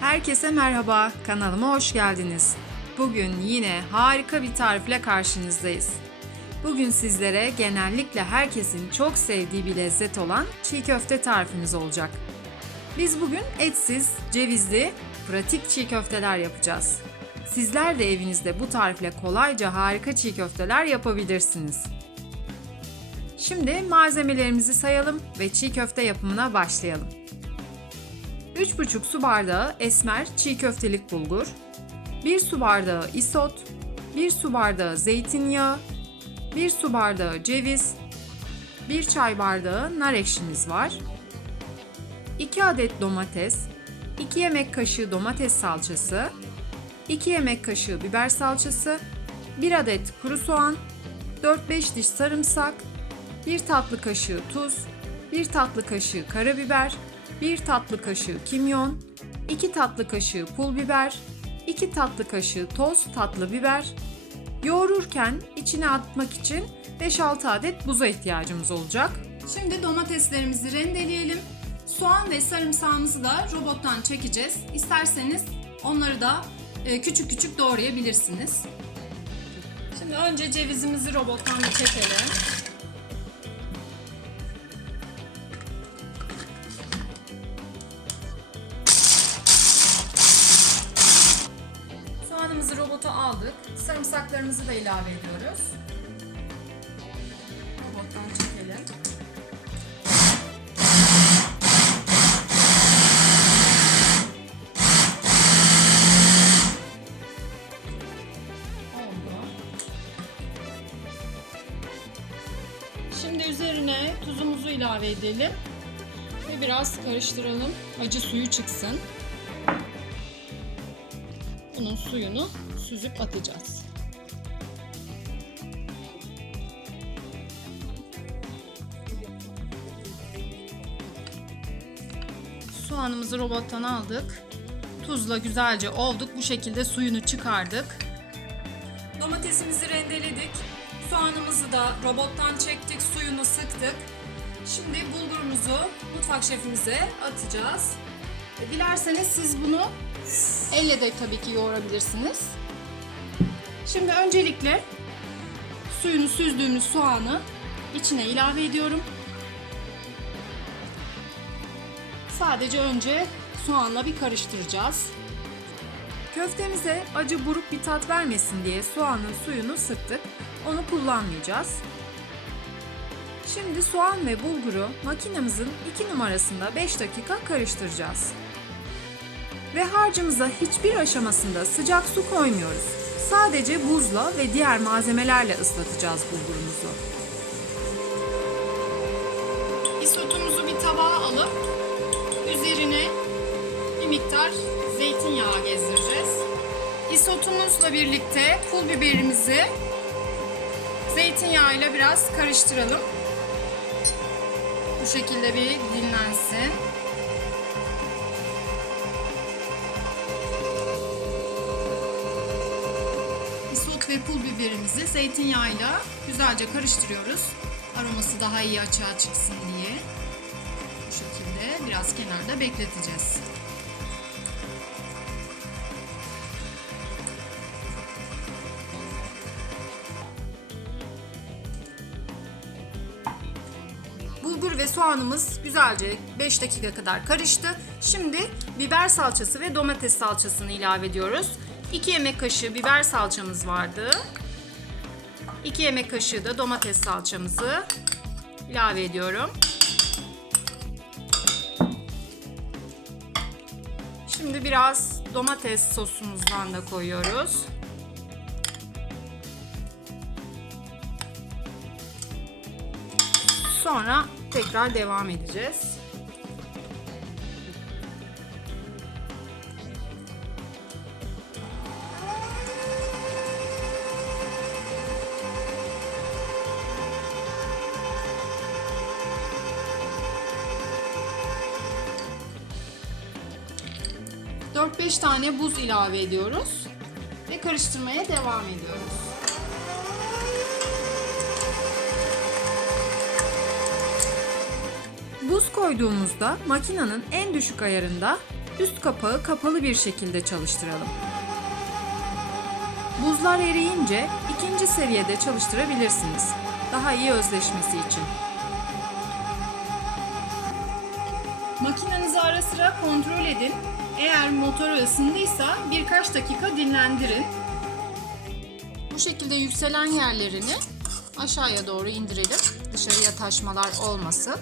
Herkese merhaba, kanalıma hoş geldiniz. Bugün yine harika bir tarifle karşınızdayız. Bugün sizlere genellikle herkesin çok sevdiği bir lezzet olan çiğ köfte tarifimiz olacak. Biz bugün etsiz, cevizli, pratik çiğ köfteler yapacağız. Sizler de evinizde bu tarifle kolayca harika çiğ köfteler yapabilirsiniz. Şimdi malzemelerimizi sayalım ve çiğ köfte yapımına başlayalım. 3,5 su bardağı esmer çiğ köftelik bulgur, 1 su bardağı isot, 1 su bardağı zeytinyağı, 1 su bardağı ceviz, 1 çay bardağı nar ekşimiz var, 2 adet domates, 2 yemek kaşığı domates salçası, 2 yemek kaşığı biber salçası, 1 adet kuru soğan, 4-5 diş sarımsak, 1 tatlı kaşığı tuz, 1 tatlı kaşığı karabiber, 1 tatlı kaşığı kimyon, 2 tatlı kaşığı pul biber, 2 tatlı kaşığı toz tatlı biber. Yoğururken içine atmak için 5-6 adet buza ihtiyacımız olacak. Şimdi domateslerimizi rendeleyelim. Soğan ve sarımsağımızı da robottan çekeceğiz. İsterseniz onları da e, küçük küçük doğrayabilirsiniz. Şimdi önce cevizimizi robottan çekelim. Da ilave ediyoruz. Robottan çekelim. Oldu. Şimdi üzerine tuzumuzu ilave edelim ve biraz karıştıralım. Acı suyu çıksın. Bunun suyunu süzüp atacağız. Soğanımızı robottan aldık. Tuzla güzelce olduk. Bu şekilde suyunu çıkardık. Domatesimizi rendeledik. Soğanımızı da robottan çektik, suyunu sıktık. Şimdi bulgurumuzu mutfak şefimize atacağız. E, Dilerseniz siz bunu elle de tabii ki yoğurabilirsiniz. Şimdi öncelikle suyunu süzdüğümüz soğanı içine ilave ediyorum. Sadece önce soğanla bir karıştıracağız. Köftemize acı buruk bir tat vermesin diye soğanın suyunu sıktık. Onu kullanmayacağız. Şimdi soğan ve bulguru makinemizin 2 numarasında 5 dakika karıştıracağız. Ve harcımıza hiçbir aşamasında sıcak su koymuyoruz. Sadece buzla ve diğer malzemelerle ıslatacağız bulgurumuzu. Isotumuzu bir tabağa alıp miktar zeytinyağı gezdireceğiz. Isotumuzla birlikte pul biberimizi zeytinyağıyla biraz karıştıralım. Bu şekilde bir dinlensin. Isot ve pul biberimizi zeytinyağıyla güzelce karıştırıyoruz. Aroması daha iyi açığa çıksın diye. Bu şekilde biraz kenarda bekleteceğiz. Ve soğanımız güzelce 5 dakika kadar karıştı. Şimdi biber salçası ve domates salçasını ilave ediyoruz. 2 yemek kaşığı biber salçamız vardı. 2 yemek kaşığı da domates salçamızı ilave ediyorum. Şimdi biraz domates sosumuzdan da koyuyoruz. Sonra tekrar devam edeceğiz. Dört beş tane buz ilave ediyoruz ve karıştırmaya devam ediyoruz. Buz koyduğumuzda makinenin en düşük ayarında üst kapağı kapalı bir şekilde çalıştıralım. Buzlar eriyince ikinci seviyede çalıştırabilirsiniz. Daha iyi özleşmesi için. Makinenizi ara sıra kontrol edin. Eğer motoru ısındıysa birkaç dakika dinlendirin. Bu şekilde yükselen yerlerini aşağıya doğru indirelim. Dışarıya taşmalar olmasın.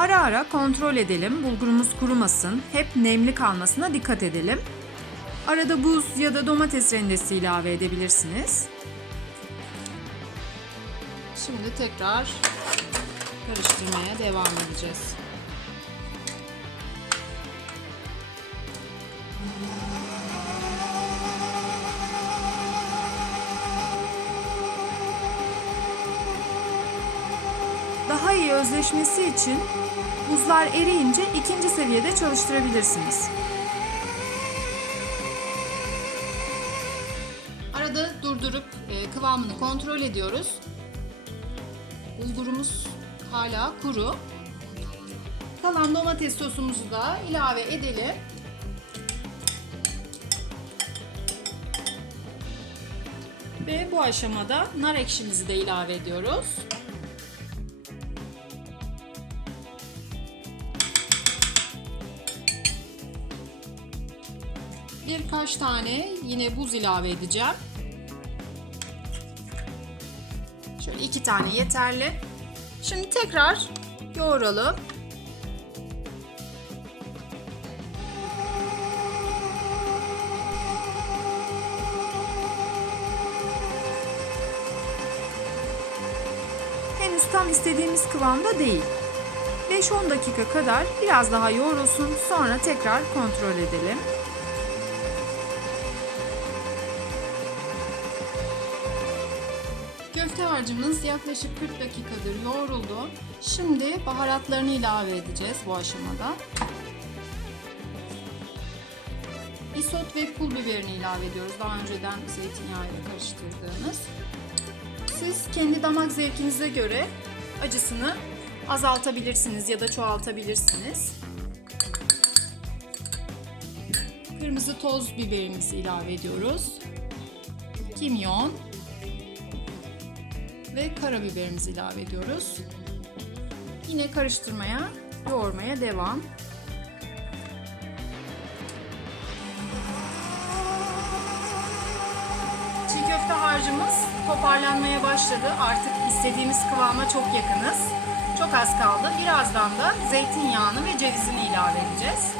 Ara ara kontrol edelim. Bulgurumuz kurumasın. Hep nemli kalmasına dikkat edelim. Arada buz ya da domates rendesi ilave edebilirsiniz. Şimdi tekrar karıştırmaya devam edeceğiz. İyi özleşmesi için buzlar eriyince ikinci seviyede çalıştırabilirsiniz. Arada durdurup e, kıvamını kontrol ediyoruz. Bulgurumuz hala kuru. Kalan domates sosumuzu da ilave edelim. Ve bu aşamada nar ekşimizi de ilave ediyoruz. Birkaç tane yine buz ilave edeceğim. Şöyle iki tane yeterli. Şimdi tekrar yoğuralım. Henüz tam istediğimiz kıvamda değil. 5-10 dakika kadar biraz daha yoğrulsun sonra tekrar kontrol edelim. Köfte yaklaşık 40 dakikadır yoğruldu. Şimdi baharatlarını ilave edeceğiz bu aşamada. Isot ve pul biberini ilave ediyoruz. Daha önceden zeytinyağıyla karıştırdığınız. Siz kendi damak zevkinize göre acısını azaltabilirsiniz ya da çoğaltabilirsiniz. Kırmızı toz biberimizi ilave ediyoruz. Kimyon, ve karabiberimizi ilave ediyoruz. Yine karıştırmaya, yoğurmaya devam. Çiğ köfte harcımız toparlanmaya başladı. Artık istediğimiz kıvama çok yakınız. Çok az kaldı. Birazdan da zeytinyağını ve cevizini ilave edeceğiz.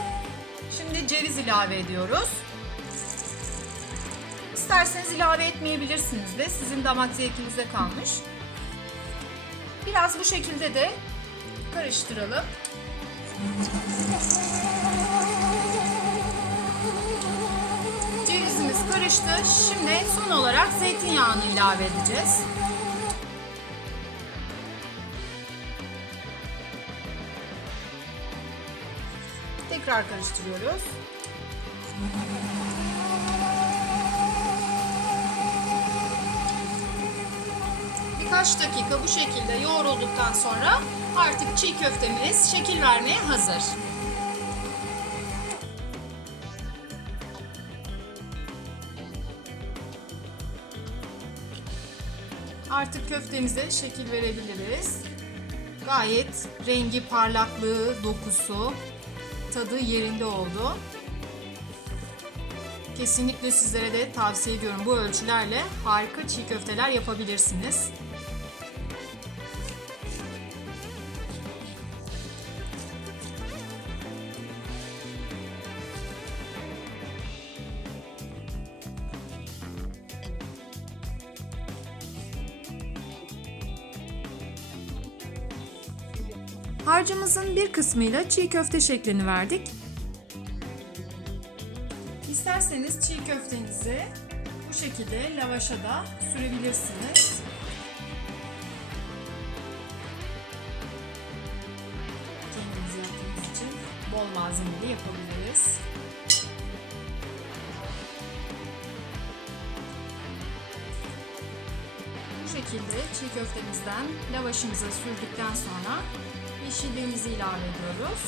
Şimdi ceviz ilave ediyoruz. İsterseniz ilave etmeyebilirsiniz de sizin damak zevkinize kalmış. Biraz bu şekilde de karıştıralım. Cevizimiz karıştı. Şimdi son olarak zeytinyağını ilave edeceğiz. Tekrar karıştırıyoruz. Birkaç dakika bu şekilde yoğrulduktan sonra artık çiğ köftemiz şekil vermeye hazır. Artık köftemize şekil verebiliriz. Gayet rengi, parlaklığı, dokusu, tadı yerinde oldu. Kesinlikle sizlere de tavsiye ediyorum. Bu ölçülerle harika çiğ köfteler yapabilirsiniz. Harcımızın bir kısmıyla çiğ köfte şeklini verdik. İsterseniz çiğ köftenizi bu şekilde lavaşa da sürebilirsiniz. Kendimiz yaptığımız için bol malzemeli yapabiliriz. Bu şekilde çiğ köftemizden lavaşımıza sürdükten sonra yeşilliğimizi ilave ediyoruz.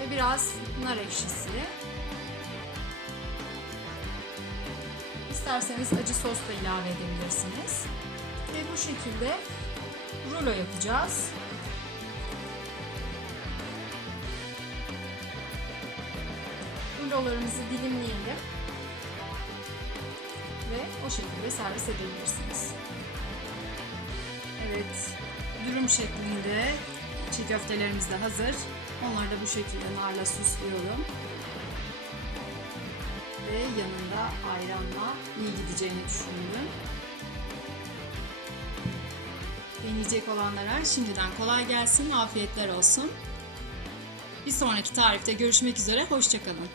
Ve biraz nar ekşisi. İsterseniz acı sos da ilave edebilirsiniz. Ve bu şekilde rulo yapacağız. Rulolarımızı dilimleyelim ve o şekilde servis edebilirsiniz. Evet, dürüm şeklinde çiğ köftelerimiz de hazır. Onları da bu şekilde narla süslüyorum. Ve yanında ayranla iyi gideceğini düşündüm. Deneyecek olanlara şimdiden kolay gelsin, afiyetler olsun. Bir sonraki tarifte görüşmek üzere, hoşçakalın.